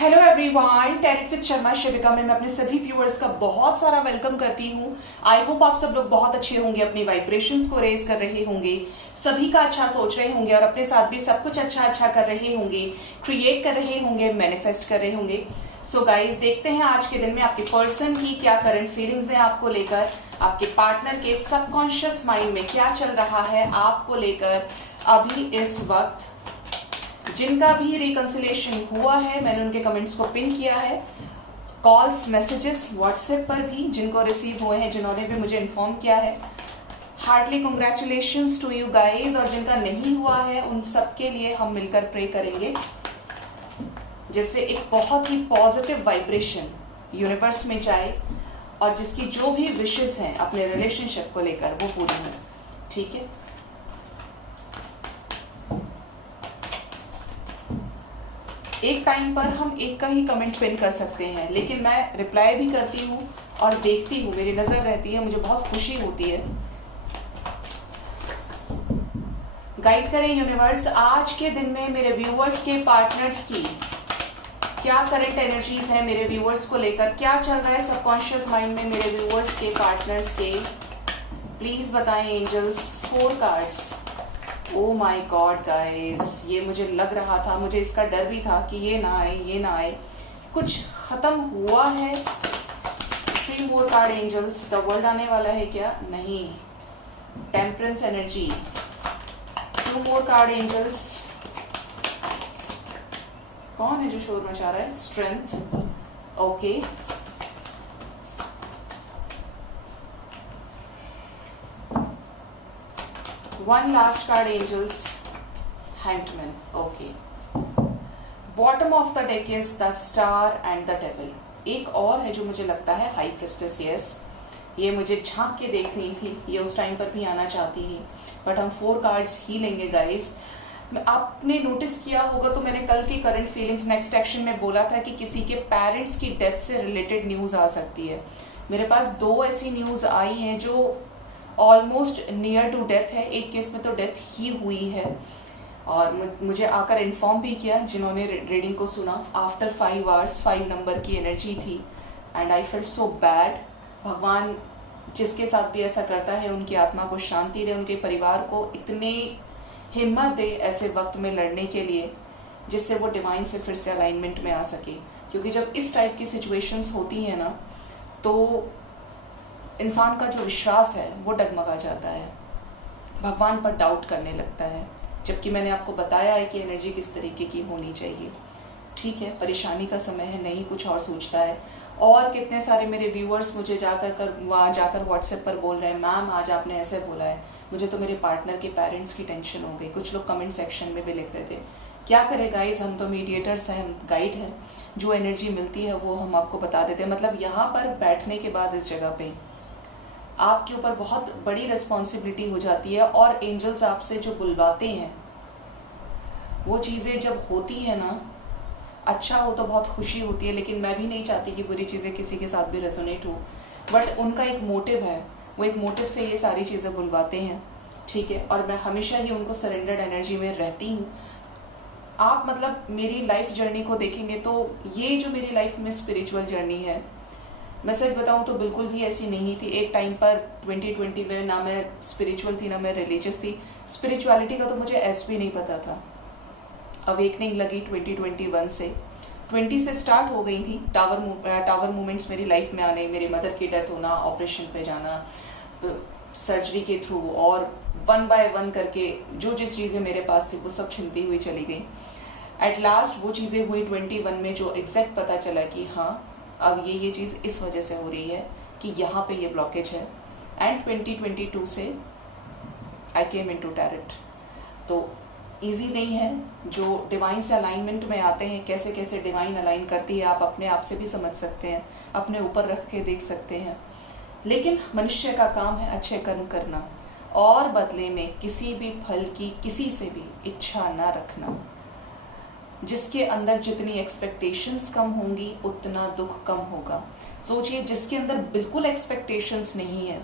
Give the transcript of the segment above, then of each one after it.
Hello everyone, tarot with Sharma Shivika में मैं अपने सभी व्यूअर्स का बहुत सारा वेलकम करती हूँ। आई होप आप सब लोग बहुत अच्छे होंगे, अपनी वाइब्रेशंस को रेज कर रहे होंगे, सभी का अच्छा सोच रहे होंगे और अपने साथ भी सब कुछ अच्छा कर रहे होंगे, क्रिएट कर रहे होंगे, मैनिफेस्ट कर रहे होंगे। सो गाइज, देखते हैं आज के दिन में आपके पर्सन की क्या करंट फीलिंग्स हैं आपको लेकर, आपके पार्टनर के सबकॉन्शियस माइंड में क्या चल रहा है आपको लेकर अभी इस वक्त। जिनका भी रिकंसिलेशन हुआ है मैंने उनके कमेंट्स को पिन किया है, कॉल्स मैसेजेस व्हाट्सएप पर भी जिनको रिसीव हुए हैं, जिन्होंने भी मुझे इन्फॉर्म किया है, heartly congratulations to you guys. और जिनका नहीं हुआ है उन सबके लिए हम मिलकर प्रे करेंगे, जिससे एक बहुत ही पॉजिटिव वाइब्रेशन यूनिवर्स में जाए और जिसकी जो भी विशेस हैं अपने रिलेशनशिप को लेकर वो पूरी हो। ठीक है, एक टाइम पर हम एक का ही कमेंट पिन कर सकते हैं, लेकिन मैं रिप्लाई भी करती हूँ और देखती हूँ, मेरी नजर रहती है, मुझे बहुत खुशी होती है। गाइड करें यूनिवर्स, आज के दिन में मेरे व्यूअर्स के पार्टनर्स की क्या करंट एनर्जीज है, मेरे व्यूअर्स को लेकर क्या चल रहा है सबकॉन्शियस माइंड में मेरे व्यूअर्स के पार्टनर्स के, प्लीज बताएं एंजल्स। 4 कार्ड्स। ओ माई गॉड गाइस, ये मुझे लग रहा था, मुझे इसका डर भी था कि ये ना आए, ये ना आए, कुछ खत्म हुआ है। 3 मोर कार्ड एंजल्स। द वर्ल्ड आने वाला है क्या? नहीं। Temperance energy. 2 मोर कार्ड एंजल्स। कौन है जो शोर मचा रहा है? Strength. Okay, one last card angels, Hangman. Okay, bottom of the deck is the star and the devil. एक और है जो मुझे लगता है हाई प्रिस्टेस। यस, ये मुझे झांक के देखनी थी, ये उस टाइम पर भी आना चाहती थी, बट हम 4 कार्ड्स ही लेंगे गाइस। आपने नोटिस किया होगा तो मैंने कल की करंट फीलिंग्स नेक्स्ट एक्शन में बोला था कि किसी के पेरेंट्स की डेथ से रिलेटेड न्यूज आ सकती है। मेरे पास 2 ऐसी न्यूज आई हैं जो ऑलमोस्ट नियर टू डेथ है। एक केस में तो डेथ ही हुई है और मुझे आकर इन्फॉर्म भी किया जिन्होंने रीडिंग को सुना। आफ्टर 5 आवर्स 5 नंबर की एनर्जी थी and I felt so bad. भगवान जिसके साथ भी ऐसा करता है उनकी आत्मा को शांति दे, उनके परिवार को इतने हिम्मत दे ऐसे वक्त में लड़ने के लिए, जिससे वो डिवाइन से फिर से अलाइनमेंट में आ सके। क्योंकि जब इस टाइप की सिचुएशंस होती है ना, तो इंसान का जो विश्वास है वो डगमगा जाता है, भगवान पर डाउट करने लगता है, जबकि मैंने आपको बताया है कि एनर्जी किस तरीके की होनी चाहिए। ठीक है, परेशानी का समय है, नहीं कुछ और सोचता है। और कितने सारे मेरे व्यूअर्स मुझे वहाँ जाकर व्हाट्सएप पर बोल रहे हैं, मैम आज आपने ऐसे बोला है, मुझे तो मेरे पार्टनर के पेरेंट्स की टेंशन हो गई। कुछ लोग कमेंट सेक्शन में भी लिख रहे थे। क्या करें गाइस, हम तो मीडिएटर्स हैं, हम गाइड हैं, जो एनर्जी मिलती है वो हम आपको बता देते हैं। मतलब यहाँ पर बैठने के बाद इस जगह पे आपके ऊपर बहुत बड़ी रिस्पॉन्सिबिलिटी हो जाती है और एंजल्स आपसे जो बुलवाते हैं वो चीज़ें जब होती है ना, अच्छा हो तो बहुत खुशी होती है, लेकिन मैं भी नहीं चाहती कि बुरी चीज़ें किसी के साथ भी रेजोनेट हो, बट उनका एक मोटिव है, वो एक मोटिव से ये सारी चीज़ें बुलवाते हैं। ठीक है, और मैं हमेशा ही उनको सरेंडर्ड एनर्जी में रहती हूँ। आप मतलब मेरी लाइफ जर्नी को देखेंगे तो ये जो मेरी लाइफ में स्पिरिचुअल जर्नी है, मैं सच बताऊं तो बिल्कुल भी ऐसी नहीं थी। एक टाइम पर 2020 में ना मैं स्पिरिचुअल थी ना मैं रिलीजियस थी। स्पिरिचुअलिटी का तो मुझे एस भी नहीं पता था। अवेकनिंग लगी 2021 से, 20 से स्टार्ट हो गई थी। टावर मूवमेंट्स मेरी लाइफ में आने, मेरी मदर की डेथ होना, ऑपरेशन पे जाना, सर्जरी के थ्रू, और 1 बाय 1 करके जो जिस चीज़ें मेरे पास थी वो सब छिनती हुई चली गई। एट लास्ट वो चीज़ें हुई 21 में, जो एग्जैक्ट पता चला कि हाँ अब ये चीज़ इस वजह से हो रही है कि यहाँ पे ये ब्लॉकेज है। एंड 2022 से आई केम इनटू टैरेट। तो इजी नहीं है, जो डिवाइन से अलाइनमेंट में आते हैं, कैसे कैसे डिवाइन अलाइन करती है आप अपने आप से भी समझ सकते हैं, अपने ऊपर रख के देख सकते हैं। लेकिन मनुष्य का काम है अच्छे कर्म करना और बदले में किसी भी फल की किसी से भी इच्छा ना रखना। जिसके अंदर जितनी एक्सपेक्टेशंस कम होंगी उतना दुख कम होगा। सोचिए, जिसके अंदर बिल्कुल एक्सपेक्टेशंस नहीं है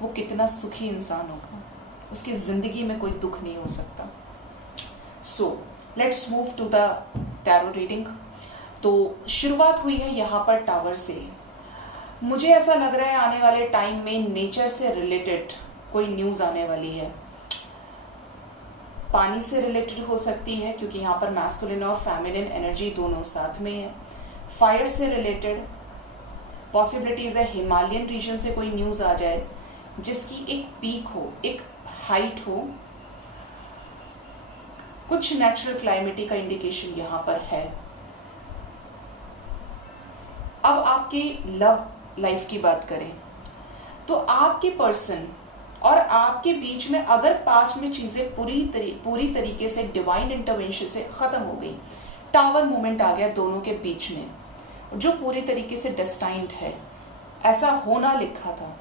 वो कितना सुखी इंसान होगा, उसकी जिंदगी में कोई दुख नहीं हो सकता। So let's move to the tarot reading. तो शुरुआत हुई है यहाँ पर टावर से। मुझे ऐसा लग रहा है आने वाले टाइम में नेचर से रिलेटेड कोई न्यूज आने वाली है। पानी से रिलेटेड हो सकती है क्योंकि यहाँ पर मैस्कुलिन और फेमिनिन एनर्जी दोनों साथ में है। फायर से रिलेटेड पॉसिबिलिटीज है, हिमालयन रीजन से कोई न्यूज आ जाए जिसकी एक पीक हो, एक हाइट हो। कुछ नेचुरल क्लाइमेटी का इंडिकेशन यहाँ पर है। अब आपकी लव लाइफ की बात करें तो आपके पर्सन और आपके बीच में अगर पास्ट में चीजें पूरी तरीके से डिवाइन इंटरवेंशन से खत्म हो गई, टावर मोमेंट आ गया दोनों के बीच में जो पूरी तरीके से डेस्टाइन्ड है, ऐसा होना लिखा था,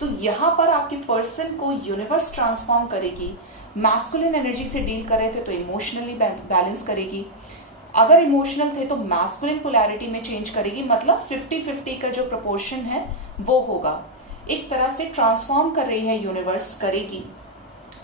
तो यहां पर आपके पर्सन को यूनिवर्स ट्रांसफॉर्म करेगी। मैस्कुलिन एनर्जी से डील कर रहे थे तो इमोशनली बैलेंस करेगी, अगर इमोशनल थे तो मैस्कुलिन पोलैरिटी में चेंज करेगी, मतलब 50-50 का जो प्रोपोर्शन है वो होगा। एक तरह से ट्रांसफॉर्म कर रही है यूनिवर्स, करेगी,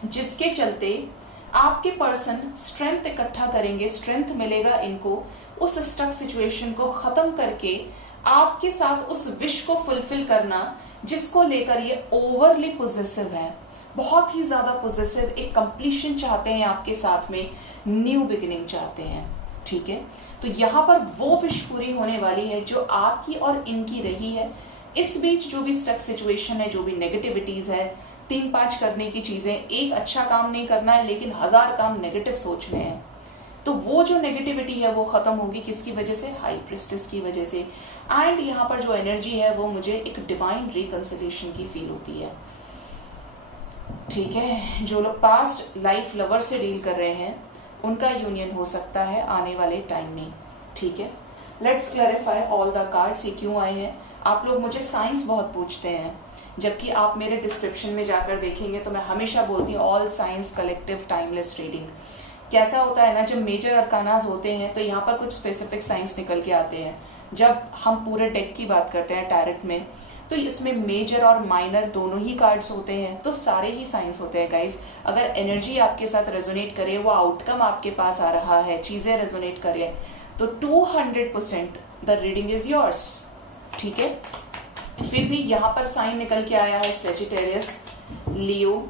जिसके चलते आपके पर्सन स्ट्रेंथ इकट्ठा करेंगे, स्ट्रेंथ मिलेगा इनको उस स्टक सिचुएशन को खत्म करके आपके साथ उस विश को फुलफिल करना जिसको लेकर ये ओवरली पॉजिटिव है, बहुत ही ज्यादा पॉजिटिव, एक कंप्लीशन चाहते हैं आपके साथ में, न्यू बिगिनिंग चाहते हैं। ठीक है, तो यहां पर वो विश पूरी होने वाली है जो आपकी और इनकी रही है। इस बीच जो भी स्टक सिचुएशन है, जो भी नेगेटिविटीज है, 3-5 करने की चीजें, एक अच्छा काम नहीं करना है लेकिन 1000 काम नेगेटिव सोच में है, तो वो जो नेगेटिविटी है वो खत्म होगी। किसकी वजह से? हाई प्रिस्टेस की वजह से। एंड यहाँ पर जो एनर्जी है वो मुझे एक डिवाइन रिकंसिलिएशन की फील होती है। ठीक है, जो लोग पास्ट लाइफ लवर से डील कर रहे हैं उनका यूनियन हो सकता है आने वाले टाइम में। ठीक है, let's clarify all the cards, ये क्यों आए हैं। आप लोग मुझे साइंस बहुत पूछते हैं, जबकि आप मेरे डिस्क्रिप्शन में जाकर देखेंगे तो मैं हमेशा बोलती हूँ all science collective timeless reading. कैसा होता है ना, जब मेजर अरकानाज होते हैं तो यहाँ पर कुछ स्पेसिफिक साइंस निकल के आते हैं। जब हम पूरे डेक की बात करते हैं टैरेट में, तो इसमें मेजर और माइनर दोनों ही कार्ड्स होते हैं, तो सारे ही साइंस होते हैं गाइस। अगर एनर्जी आपके साथ रेजोनेट करे, वो आउटकम आपके पास आ रहा है, चीजें रेजोनेट करें, तो 200% द रीडिंग इज योर्स। ठीक है, फिर भी यहाँ पर साइन निकल के आया है सेजिटेरियस, लियो,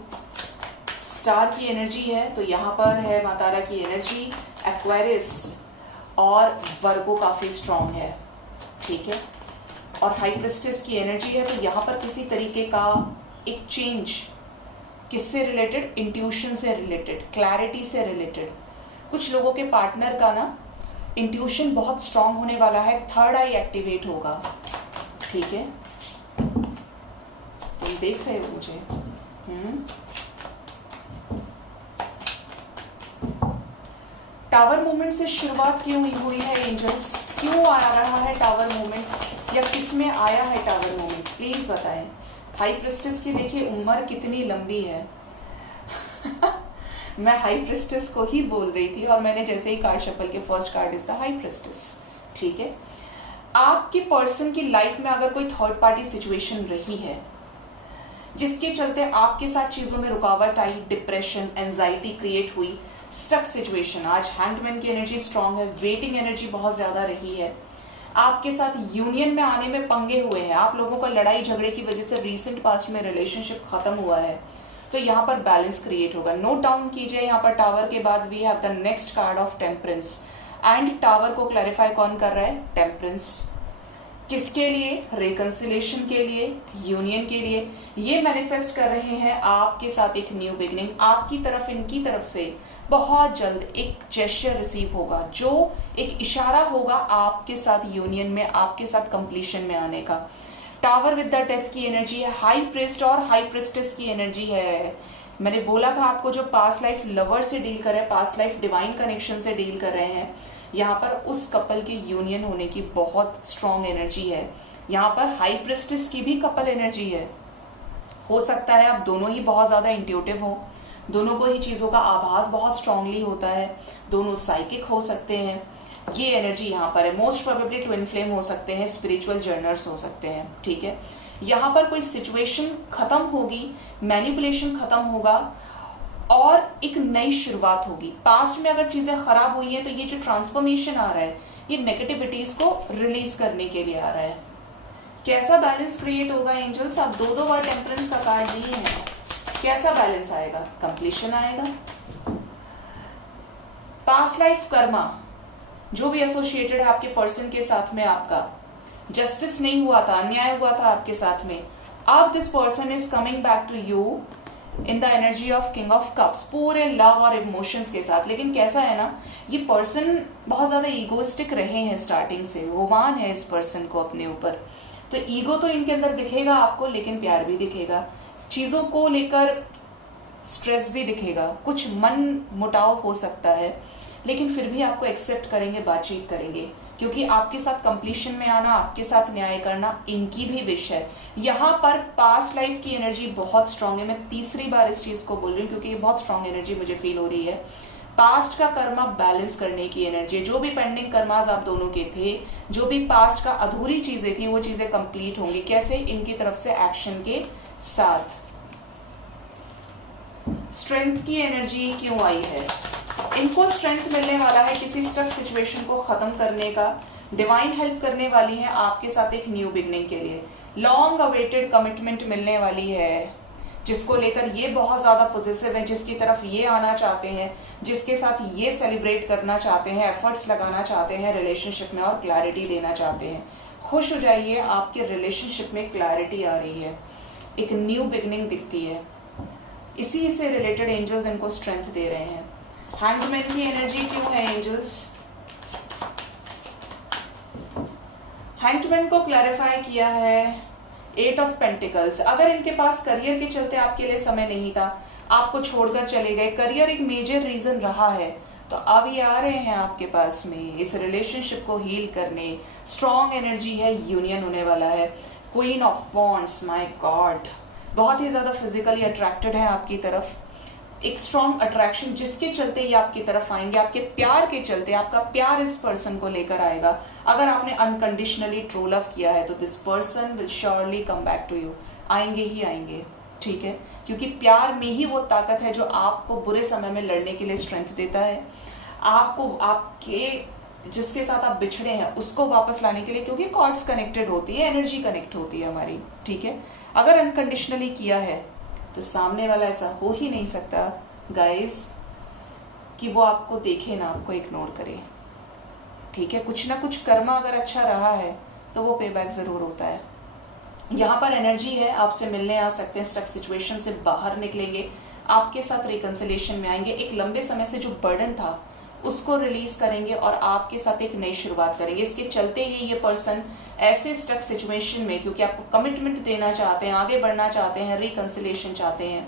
स्टार की एनर्जी है, तो यहाँ पर है मातारा की एनर्जी, एक्वेरियस और वर्गो काफी स्ट्रांग है। ठीक है, और हाई प्रिस्टेस की एनर्जी है, तो यहाँ पर किसी तरीके का एक चेंज, किससे रिलेटेड? इंट्यूशन से रिलेटेड, क्लैरिटी से रिलेटेड। कुछ लोगों के पार्टनर का ना इंट्यूशन बहुत स्ट्रांग होने वाला है, थर्ड आई एक्टिवेट होगा। ठीक है, तुम देख रहे हो मुझे? टावर मूवमेंट से शुरुआत क्यों हुई है एंजल्स? क्यों आ रहा है टावर मूवमेंट, या किस में आया है टावर मूवमेंट, प्लीज बताएं। हाई प्रिस्टेस की देखिए उम्र कितनी लंबी है। मैं हाई प्रिस्टेस को ही बोल रही थी, और मैंने जैसे ही कार्ड शफल के first card is the high priestess. ठीक है, आपके पर्सन की लाइफ में अगर कोई थर्ड पार्टी सिचुएशन रही है जिसके चलते आपके साथ चीजों में रुकावट आई, डिप्रेशन, एंजाइटी क्रिएट हुई, स्टक सिचुएशन, आज हैंडमैन की एनर्जी स्ट्रांग है, वेटिंग एनर्जी बहुत ज्यादा रही है, आपके साथ यूनियन में आने में पंगे हुए हैं, आप लोगों का लड़ाई झगड़े की वजह से रीसेंट पास्ट में रिलेशनशिप खत्म हुआ है, तो यहाँ पर बैलेंस क्रिएट होगा। नोट डाउन कीजिए, यहाँ पर टावर के बाद we have the next card of temperance, and tower को क्लैरिफाई कौन कर रहा है? टेम्परेंस। किसके लिए? रिकंसिलेशन के लिए, यूनियन के लिए। ये मैनिफेस्ट कर रहे हैं आपके साथ एक न्यू बिगिनिंग, आपकी तरफ, इनकी तरफ से बहुत जल्द एक जेस्चर रिसीव होगा, जो एक इशारा होगा आपके साथ यूनियन में, आपके साथ कंप्लीशन में आने का। टावर विद द डेथ की एनर्जी है, हाई प्रिस्ट और हाई प्रिस्टेस की एनर्जी है। मैंने बोला था आपको, जो पास्ट लाइफ लवर से डील कर रहे हैं, पास्ट लाइफ डिवाइन कनेक्शन से डील कर रहे हैं, यहाँ पर उस कपल के यूनियन होने की बहुत स्ट्रॉन्ग एनर्जी है। यहाँ पर हाई प्रिस्टेस की भी कपल एनर्जी है। हो सकता है आप दोनों ही बहुत ज्यादा इंट्यूटिव हो, दोनों को ही चीजों का आभास बहुत स्ट्रांगली होता है, दोनों साइकिक हो सकते हैं, ये एनर्जी यहाँ पर है। मोस्ट प्रोबेबली ट्विन फ्लेम हो सकते हैं, स्पिरिचुअल जर्नर्स हो सकते हैं। ठीक है, यहाँ पर कोई सिचुएशन खत्म होगी, मैनिपुलेशन खत्म होगा और एक नई शुरुआत होगी। पास्ट में अगर चीजें खराब हुई है तो ये जो ट्रांसफॉर्मेशन आ रहा है ये नेगेटिविटीज को रिलीज करने के लिए आ रहा है। कैसा बैलेंस क्रिएट होगा एंजल्स? आप दो दो बार टेम्परेंस का कार्ड लिए हैं, कैसा बैलेंस आएगा? कंप्लीशन आएगा। पास्ट लाइफ कर्मा जो भी एसोसिएटेड है आपके पर्सन के साथ में, आपका जस्टिस नहीं हुआ था, अन्याय हुआ था आपके साथ में, अब this person is coming back to you in the energy of king of cups, पूरे लव और इमोशंस के साथ। लेकिन कैसा है ना, ये पर्सन बहुत ज्यादा ईगोइस्टिक रहे हैं स्टार्टिंग से, गुमान है इस पर्सन को अपने ऊपर। तो ईगो तो इनके अंदर दिखेगा आपको, लेकिन प्यार भी दिखेगा, चीजों को लेकर स्ट्रेस भी दिखेगा, कुछ मन मुटाव हो सकता है, लेकिन फिर भी आपको एक्सेप्ट करेंगे, बातचीत करेंगे, क्योंकि आपके साथ कंप्लीशन में आना, आपके साथ न्याय करना इनकी भी विश है। यहाँ पर पास्ट लाइफ की एनर्जी बहुत स्ट्रांग है। मैं तीसरी बार इस चीज को बोल रही हूँ क्योंकि ये बहुत स्ट्रांग एनर्जी मुझे फील हो रही है। पास्ट का कर्मा बैलेंस करने की एनर्जी, जो भी पेंडिंग कर्माज आप दोनों के थे, जो भी पास्ट का अधूरी चीजें थी, वो चीजें कंप्लीट होंगी। कैसे? इनकी तरफ से एक्शन के साथ। स्ट्रेंथ की एनर्जी क्यों आई है? इनको स्ट्रेंथ मिलने वाला है किसी स्टक सिचुएशन को खत्म करने का। डिवाइन हेल्प करने वाली है आपके साथ एक न्यू बिगनिंग के लिए। लॉन्ग अवेटेड कमिटमेंट मिलने वाली है, जिसको लेकर ये बहुत ज्यादा पॉजिटिव है, जिसकी तरफ ये आना चाहते हैं, जिसके साथ ये सेलिब्रेट करना चाहते हैं, एफर्ट्स लगाना चाहते हैं रिलेशनशिप में और क्लैरिटी देना चाहते हैं। खुश हो जाइए, आपके रिलेशनशिप में क्लैरिटी आ रही है, एक न्यू बिगनिंग दिखती है। इसी से रिलेटेड एंजल्स इनको स्ट्रेंथ दे रहे हैं। हैंगमैन की एनर्जी क्यों है एंजल्स? हैंगमैन को क्लैरिफाई किया है 8 ऑफ पेंटिकल्स। अगर इनके पास करियर के चलते आपके लिए समय नहीं था, आपको छोड़कर चले गए, करियर एक मेजर रीजन रहा है, तो अब ये आ रहे हैं आपके पास में इस रिलेशनशिप को हील करने। स्ट्रॉन्ग एनर्जी है, यूनियन होने वाला है। Queen of wands, my God, बहुत ही ज्यादा फिजिकली अट्रैक्टेड है आपकी तरफ। एक स्ट्रॉन्ग अट्रैक्शन जिसके चलते ये आपकी तरफ आएंगे, आपके प्यार के चलते। आपका प्यार इस पर्सन को लेकर आएगा। अगर आपने अनकंडीशनली ट्रू लव किया है तो this person will surely come back to you. आएंगे ही आएंगे, ठीक है, क्योंकि प्यार में ही वो ताकत है जो आपको बुरे समय में लड़ने के लिए स्ट्रेंथ देता है, आपको आपके जिसके साथ आप बिछड़े हैं उसको वापस लाने के लिए, क्योंकि कॉर्ड्स कनेक्टेड होती है, एनर्जी कनेक्ट होती है हमारी, ठीक है। अगर अनकंडीशनली किया है तो सामने वाला ऐसा हो ही नहीं सकता गाइस कि वो आपको देखे ना, आपको इग्नोर करे, ठीक है। कुछ ना कुछ कर्मा अगर अच्छा रहा है तो वो पे बैक जरूर होता है। यहाँ पर एनर्जी है, आपसे मिलने आ सकते हैं, स्टक सिचुएशन से बाहर निकलेंगे, आपके साथ रिकंसिलिएशन में आएंगे, एक लंबे समय से जो बर्डन था उसको रिलीज करेंगे और आपके साथ एक नई शुरुआत करेंगे। इसके चलते ही ये पर्सन ऐसे स्टक सिचुएशन में, क्योंकि आपको कमिटमेंट देना चाहते हैं, आगे बढ़ना चाहते हैं, रिकंसिलिएशन चाहते हैं,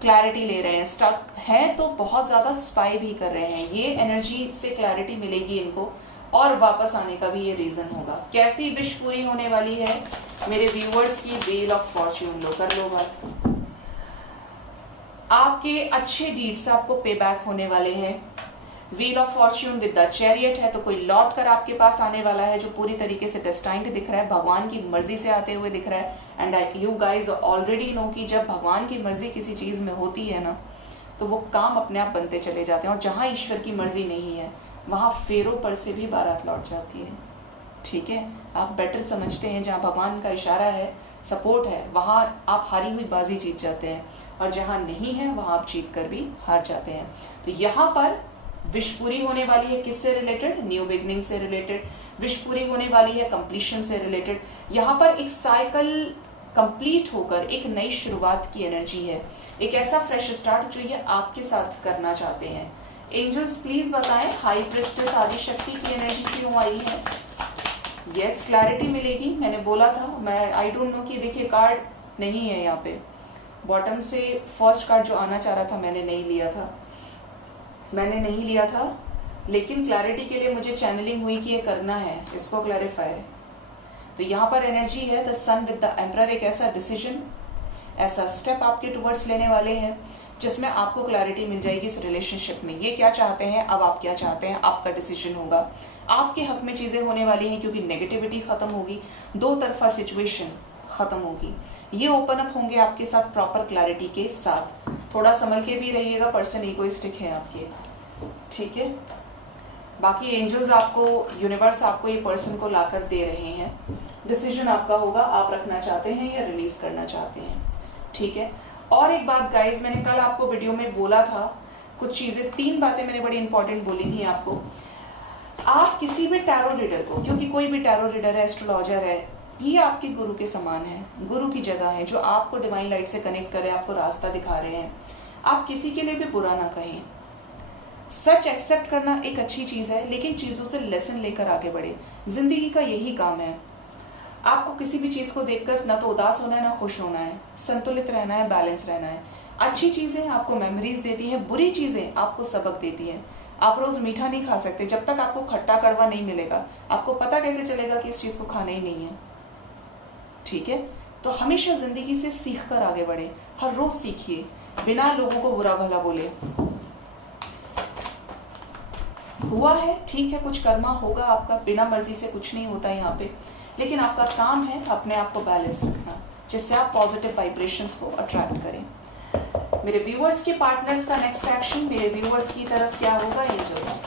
क्लैरिटी ले रहे हैं, स्टक है तो बहुत ज्यादा स्पाई भी कर रहे हैं। ये एनर्जी से क्लैरिटी मिलेगी इनको और वापस आने का भी ये रीजन होगा। कैसी विश पूरी होने वाली है मेरे व्यूअर्स की? व्हील ऑफ फॉर्च्यून लो, कर लो बात। आपके अच्छे डीड्स आपको पे बैक होने वाले हैं। Wheel of Fortune with the chariot है, तो कोई लौट कर आपके पास आने वाला है जो पूरी तरीके से डेस्टाइन्ड दिख रहा है, भगवान की मर्जी से आते हुए दिख रहा है। And you guys already know कि जब भगवान की मर्जी किसी चीज में होती है ना, तो वो काम अपने आप बनते चले जाते हैं। और जहां ईश्वर की मर्जी नहीं है वहां फेरों पर से भी बारात लौट जाती है, ठीक है। आप बेटर समझते हैं, जहां भगवान का इशारा है, सपोर्ट है, वहां आप हारी हुई बाजी जीत जाते हैं, और जहां नहीं है वहां आप जीत कर भी हार जाते हैं। तो यहाँ पर विश पूरी होने वाली है किससे रिलेटेड? न्यू बिगनिंग से रिलेटेड। विश पूरी होने वाली है कंप्लीशन से रिलेटेड। यहाँ पर एक साइकिल कंप्लीट होकर एक नई शुरुआत की एनर्जी है, एक ऐसा फ्रेश स्टार्ट जो ये आपके साथ करना चाहते हैं। एंजल्स प्लीज बताएं हाई प्रिस्टेस आदिशक्ति की एनर्जी क्यों आई है? यस, क्लैरिटी मिलेगी, मैंने बोला था। मैं आई डोंट नो कि देखिए कार्ड नहीं है यहाँ पे, बॉटम से फर्स्ट कार्ड जो आना चाह रहा था मैंने नहीं लिया था, लेकिन क्लैरिटी के लिए मुझे चैनलिंग हुई कि ये करना है, इसको क्लैरिफाई। तो यहाँ पर एनर्जी है the sun with the emperor, एक ऐसा डिसीजन, ऐसा स्टेप आपके टुवर्ड्स लेने वाले हैं जिसमें आपको क्लैरिटी मिल जाएगी इस रिलेशनशिप में। ये क्या चाहते हैं, अब आप क्या चाहते हैं, आपका डिसीजन होगा। आपके हक में चीजें होने वाली हैं क्योंकि नेगेटिविटी खत्म होगी, दो तरफा सिचुएशन खत्म होगी। ये ओपन अप होंगे आपके साथ प्रॉपर क्लैरिटी के साथ। थोड़ा संभल के भी रहिएगा, पर्सन इगोइस्टिक है आपके, ठीक है। बाकी एंजल्स आपको, यूनिवर्स आपको ये पर्सन को लाकर दे रहे हैं। डिसीजन आपका होगा, आप रखना चाहते हैं या रिलीज करना चाहते हैं, ठीक है। और एक बात गाइज, मैंने कल आपको वीडियो में बोला था कुछ चीजें, 3 बातें मैंने बड़ी इंपॉर्टेंट बोली थी आपको। आप किसी भी टैरो रीडर को, क्योंकि कोई भी टैरो रीडर है, एस्ट्रोलॉजर है, ये आपके गुरु के समान है, गुरु की जगह है, जो आपको डिवाइन लाइट से कनेक्ट करे, आपको रास्ता दिखा रहे हैं। आप किसी के लिए भी बुरा ना कहें। सच एक्सेप्ट करना एक अच्छी चीज है, लेकिन चीजों से लेसन लेकर आगे बढ़े। जिंदगी का यही काम है। आपको किसी भी चीज को देखकर ना तो उदास होना है ना खुश होना है, संतुलित रहना है, बैलेंस रहना है। अच्छी चीजें आपको मेमोरीज देती हैं, बुरी चीजें आपको सबक देती हैं। आप रोज मीठा नहीं खा सकते जब तक आपको खट्टा कड़वा नहीं मिलेगा। आपको पता कैसे चलेगा कि इस चीज को खाना ही नहीं है, ठीक है। तो हमेशा जिंदगी से सीख कर आगे बढ़े, हर रोज सीखिए, बिना लोगों को बुरा भला बोले। हुआ है ठीक है, कुछ कर्मा होगा आपका, बिना मर्जी से कुछ नहीं होता यहाँ पे, लेकिन आपका काम है अपने आप को बैलेंस रखना, जिससे आप पॉजिटिव वाइब्रेशंस को अट्रैक्ट करें। मेरे व्यूअर्स के पार्टनर्स का नेक्स्ट एक्शन मेरे व्यूअर्स की तरफ क्या होगा एंजल्स?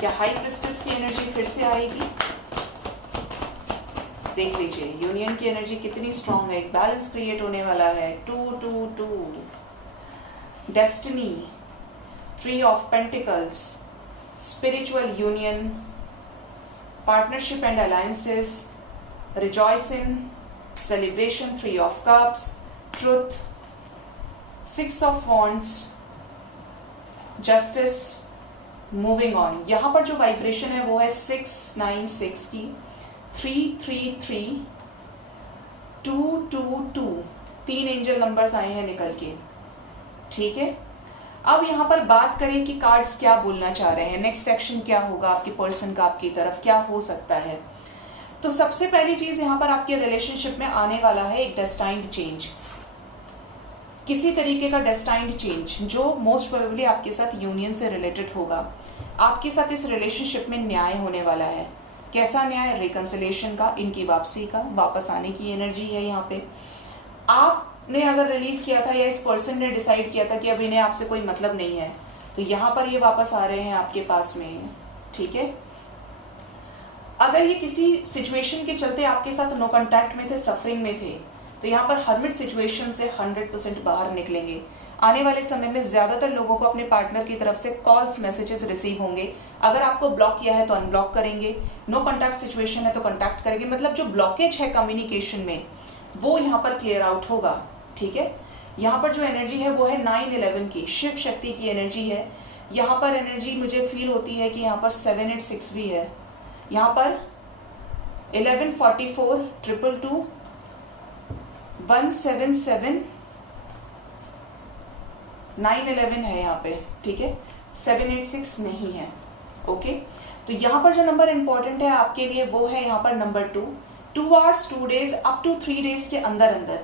क्या हाई प्रिस्टेस की एनर्जी फिर से आएगी? देख लीजिए यूनियन की एनर्जी कितनी स्ट्रांग है, एक बैलेंस क्रिएट होने वाला है। 2-2-2 destiny, 3 of pentacles, spiritual union, partnership and alliances, rejoicing, celebration, 3 of cups, truth, 6 of wands, justice, moving on. यहां पर जो वाइब्रेशन है वो है 6-9-6 की, 3-3-3, 2-2-2, 3 एंजल नंबर्स आए हैं निकल के, ठीक है। अब यहां पर बात करें कि कार्ड्स क्या बोलना चाह रहे हैं, नेक्स्ट एक्शन क्या होगा आपके पर्सन का, आपकी तरफ क्या हो सकता है। तो सबसे पहली चीज यहां पर आपके रिलेशनशिप में आने वाला है एक डेस्टाइन्ड चेंज, किसी तरीके का डेस्टाइन्ड चेंज, जो मोस्ट प्रोबेबली आपके साथ यूनियन से रिलेटेड होगा। आपके साथ इस रिलेशनशिप में न्याय होने वाला है। कैसा न्याय? रिकंसिलेशन का, इनकी वापसी का, वापस आने की एनर्जी है यहाँ पे। आपने अगर रिलीज किया था या इस पर्सन ने डिसाइड किया था कि अब इन्हें आपसे कोई मतलब नहीं है, तो यहाँ पर ये वापस आ रहे हैं आपके पास में, ठीक है। अगर ये किसी सिचुएशन के चलते आपके साथ नो कांटेक्ट में थे, सफरिंग में थे, तो यहाँ पर हर्मिट सिचुएशन से 100% बाहर निकलेंगे। आने वाले समय में ज्यादातर लोगों को अपने पार्टनर की तरफ से कॉल्स, मैसेजेस रिसीव होंगे। अगर आपको ब्लॉक किया है तो अनब्लॉक करेंगे, नो कांटेक्ट सिचुएशन है तो कांटेक्ट करेंगे। मतलब जो ब्लॉकेज है कम्युनिकेशन में वो यहाँ पर क्लियर आउट होगा, ठीक है। यहाँ पर जो एनर्जी है वो है 9-11 की, शिव शक्ति की एनर्जी है। यहाँ पर एनर्जी मुझे फील होती है कि यहाँ पर 7-8-6 भी है, यहाँ पर 11-44, 222, 177, 9-11 है यहाँ पे, ठीक है, 7-8-6 नहीं है, ओके। तो यहाँ पर जो नंबर इंपॉर्टेंट है आपके लिए वो है यहाँ पर number 2 hours 2 days up to 3 days के अंदर अंदर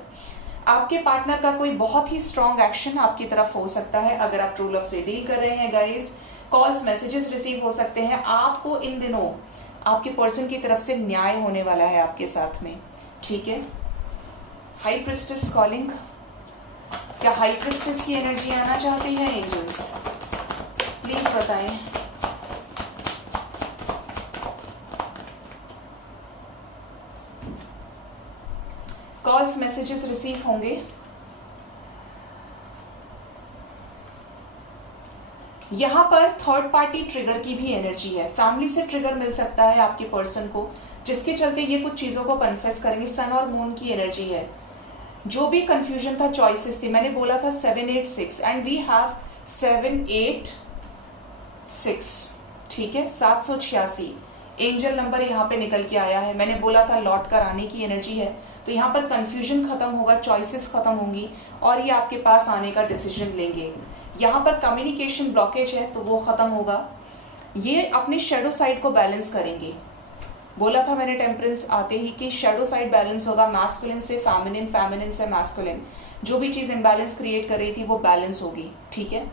आपके पार्टनर का कोई बहुत ही स्ट्रॉन्ग एक्शन आपकी तरफ हो सकता है। अगर आप ट्रू लव से डील कर रहे हैं गाइस, कॉल्स, मैसेजेस रिसीव हो सकते हैं। आपको इन दिनों आपके पर्सन की तरफ से न्याय होने वाला है आपके साथ में, ठीक है। हाई प्रिस्टेस कॉलिंग, क्या हाई प्रिस्टेस की एनर्जी आना चाहती है एंजल्स? प्लीज बताएं। कॉल्स, मैसेजेस रिसीव होंगे। यहां पर थर्ड पार्टी ट्रिगर की भी एनर्जी है। फैमिली से ट्रिगर मिल सकता है आपके पर्सन को, जिसके चलते ये कुछ चीजों को कन्फेस करेंगे। सन और मून की एनर्जी है। जो भी कंफ्यूजन था, चॉइसेस थी, मैंने बोला था 7-8-6 एंड वी हैव 7-8-6, ठीक है, 786 एंजल नंबर यहाँ पे निकल के आया है। मैंने बोला था लौट कर आने की एनर्जी है। तो यहाँ पर कंफ्यूजन खत्म होगा, चॉइसेस खत्म होंगी और ये आपके पास आने का डिसीजन लेंगे। यहाँ पर कम्युनिकेशन ब्लॉकेज है तो वो खत्म होगा। ये अपने शेडो साइड को बैलेंस करेंगे। बोला था मैंने टेम्परेंस आते ही कि शेडो साइड बैलेंस होगा, मैस्कुलिन से फेमिनिन, फेमिनिन से मैस्कुलिन। जो भी चीज इम्बैलेंस क्रिएट कर रही थी वो बैलेंस होगी, ठीक है।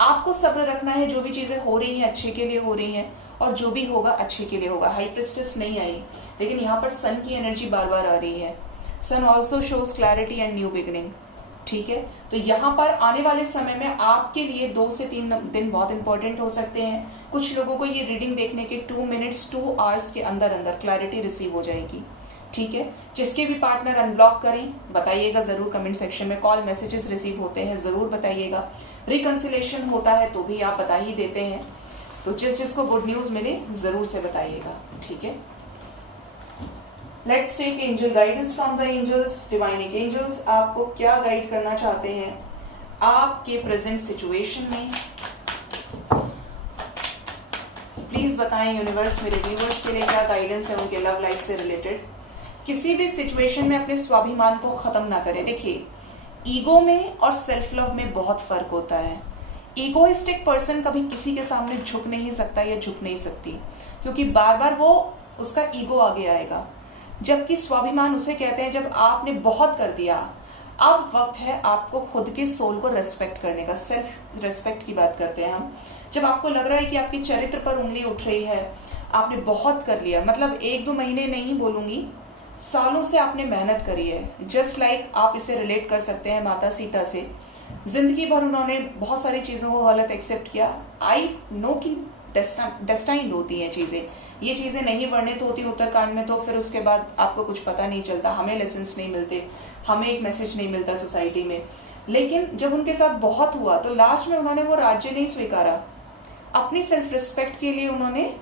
आपको सब्र रखना है। जो भी चीजें हो रही हैं अच्छे के लिए हो रही हैं और जो भी होगा अच्छे के लिए होगा। हाई प्रिस्टेस नहीं आई, लेकिन यहाँ पर सन की एनर्जी बार बार आ रही है। Sun also shows clarity and new beginning, ठीक है। तो यहाँ पर आने वाले समय में आपके लिए 2 से 3 दिन बहुत इंपॉर्टेंट हो सकते हैं। कुछ लोगों को ये रीडिंग देखने के 2 मिनट्स 2 आवर्स के अंदर अंदर क्लैरिटी रिसीव हो जाएगी, ठीक है। जिसके भी पार्टनर अनब्लॉक करें बताइएगा जरूर कमेंट सेक्शन में। कॉल मैसेजेस रिसीव होते हैं जरूर बताइएगा। रिकंसिलेशन होता है तो भी आप बता ही देते हैं। तो जिसको गुड न्यूज मिले जरूर से बताइएगा, ठीक है। Let's take angel guidance from the angels. Divine angels आपको क्या गाइड करना चाहते हैं आपके प्रेजेंट सिचुएशन में, प्लीज बताएं यूनिवर्स। मेरे व्यूअर्स के लिए क्या गाइडेंस है उनके लव लाइफ से रिलेटेड। किसी भी सिचुएशन में अपने स्वाभिमान को खत्म ना करें। देखिए, ईगो में और सेल्फ लव में बहुत फर्क होता है। ईगोइस्टिक पर्सन कभी किसी के सामने झुक नहीं सकता या झुक नहीं सकती, क्योंकि बार बार वो उसका ईगो आगे आएगा। जबकि स्वाभिमान उसे कहते हैं जब आपने बहुत कर दिया, अब वक्त है आपको खुद के सोल को रेस्पेक्ट करने का। सेल्फ रेस्पेक्ट की बात करते हैं हम। जब आपको लग रहा है कि आपके चरित्र पर उंगली उठ रही है, आपने बहुत कर लिया, मतलब 1-2 महीने नहीं बोलूंगी, सालों से आपने मेहनत करी है। जस्ट लाइक आप इसे रिलेट कर सकते हैं माता सीता से। जिंदगी भर उन्होंने बहुत सारी चीजों को गलत एक्सेप्ट किया। आई नो कि डेस्टाइन्ड होती हैं चीजें, ये चीजें नहीं वर्णित होती उत्तरकांड में, तो फिर उसके बाद आपको कुछ पता नहीं चलता, हमें लेसन्स नहीं मिलते, हमें एक मैसेज नहीं मिलता सोसाइटी में। लेकिन जब उनके साथ बहुत हुआ तो लास्ट में उन्होंने वो राज्य नहीं स्वीकारा। अपनी सेल्फ रिस्पेक्ट के लिए उन्होंने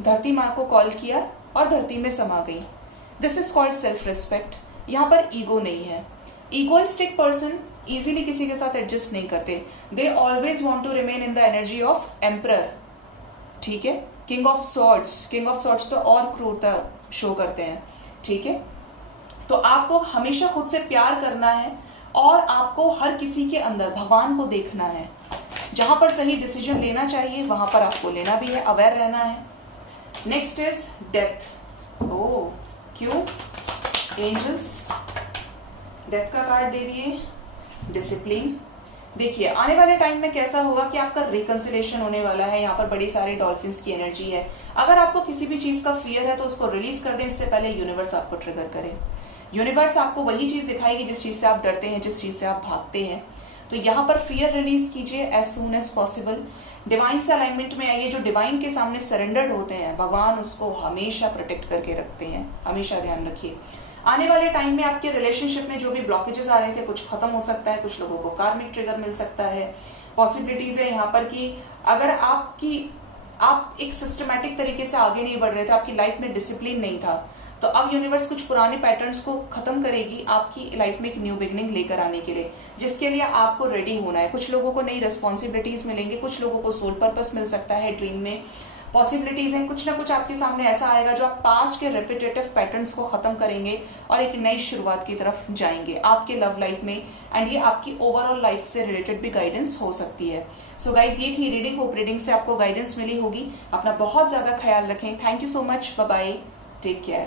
धरती माँ को कॉल किया और धरती में समा गई। This is called self respect. यहाँ पर ईगो नहीं है। ईगोइस्टिक पर्सन इजीली किसी के साथ एडजस्ट नहीं करते। They always want to remain in the energy of emperor, ठीक है। किंग ऑफ सॉर्ड्स तो और क्रूरता शो करते हैं, ठीक है। तो आपको हमेशा खुद से प्यार करना है और आपको हर किसी के अंदर भगवान को देखना है। जहां पर सही डिसीजन लेना चाहिए वहां पर आपको लेना भी है, अवेयर रहना है। Next is death. ओ क्यों एंजल्स डेथ का कार्ड दे दिए। डिसिप्लिन। देखिए, आने वाले टाइम में कैसा होगा कि आपका रिकंसिलेशन होने वाला है। यहाँ पर बड़ी सारी डॉल्फिन्स की एनर्जी है। अगर आपको किसी भी चीज का फियर है तो उसको रिलीज कर दें, इससे पहले यूनिवर्स आपको ट्रिगर करे। यूनिवर्स आपको वही चीज दिखाएगी जिस चीज से आप डरते हैं, जिस चीज से आप भागते हैं। तो यहाँ पर फियर रिलीज कीजिए as soon as possible. Divine से अलाइनमेंट में आइए। जो डिवाइन के सामने सरेंडर्ड होते हैं, भगवान उसको हमेशा प्रोटेक्ट करके रखते हैं, हमेशा ध्यान रखिए। आने वाले टाइम में आपके रिलेशनशिप में जो भी ब्लॉकेजेस आ रहे थे कुछ खत्म हो सकता है। कुछ लोगों को कार्मिक ट्रिगर मिल सकता है। पॉसिबिलिटीज है यहाँ पर कि अगर आप एक सिस्टमैटिक तरीके से आगे नहीं बढ़ रहे थे, आपकी लाइफ में डिसिप्लिन नहीं था, तो अब यूनिवर्स कुछ पुराने पैटर्न्स को खत्म करेगी आपकी लाइफ में एक न्यू बिगनिंग लेकर आने के लिए, जिसके लिए आपको रेडी होना है। कुछ लोगों को नई रिस्पॉन्सिबिलिटीज मिलेंगे, कुछ लोगों को सोल पर्पस मिल सकता है ड्रीम में। पॉसिबिलिटीज हैं, कुछ ना कुछ आपके सामने ऐसा आएगा जो आप पास्ट के रेपिटेटिव पैटर्न्स को खत्म करेंगे और एक नई शुरुआत की तरफ जाएंगे आपके लव लाइफ में। एंड ये आपकी ओवरऑल लाइफ से रिलेटेड भी गाइडेंस हो सकती है। सो गाइज, ये थी रीडिंग। होप रीडिंग से आपको गाइडेंस मिली होगी। अपना बहुत ज्यादा ख्याल रखें। Thank you so much. Bye bye, take care.